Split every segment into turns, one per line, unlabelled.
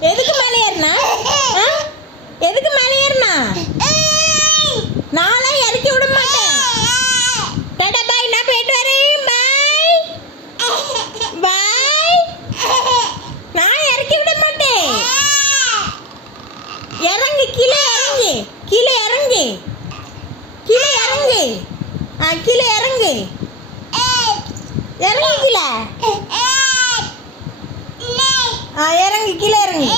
எதுக்கு மேலே ஏறினா? எதுக்கு மேலே ஏறினா? நான்லாம் இறக்கி விட மாட்டேன். டாடா பாய் நான் போயிட்டு வரேன். பாய் பாய் நான் இறக்கி விட மாட்டேன். இறங்கு கீழே இறங்கு. கீழே இறங்கு. கீழே இறங்கு. ஆ கீழே இறங்கு. இறங்கு கீழே. இறங்கு கீழே இறங்கு.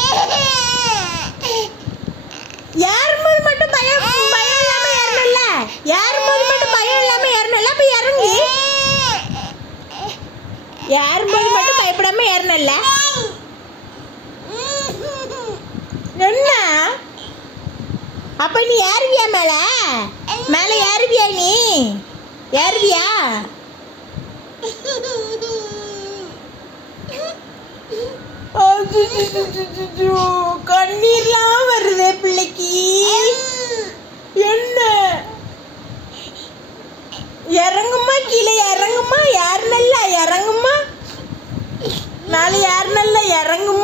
ஏறும்போது மட்டும் பயம்? பயம் இல்லாம ஏறணும்ல ஏறும்போது மட்டும் பயம் இல்லாம ஏறணும்ல அப்ப இறங்கு. ஏறும்போது மட்டும் பயப்படாம ஏறணும்ல என்ன அப்ப நீ ஏறுவியா மேல? மேல ஏறுவியா நீ? ஏறுவியா? கண்ணீர்லாம் வருதே பிள்ளைக்கு. என்ன? இறங்குமா கீழே இறங்குமா யார் நல்லா இறங்குமா? நாளை யார் நல்லா இறங்குமா?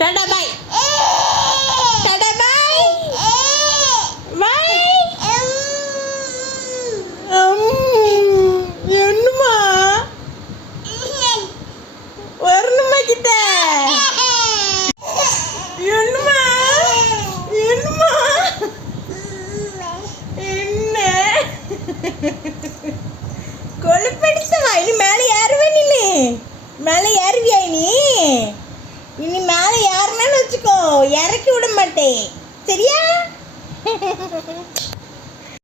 டாடா பாய் டாடா பாய் பாய் அம், வரணுமா கிட்ட என்னமா என்னமா என்ன கொழுப்படிச்சவா இனி மேலே ஏறுவே நீ மேலே ஏறுவியா நீ இனி மேலே யாருனாலும் வச்சுக்கோ. இறக்கி விட மாட்டேன். சரியா?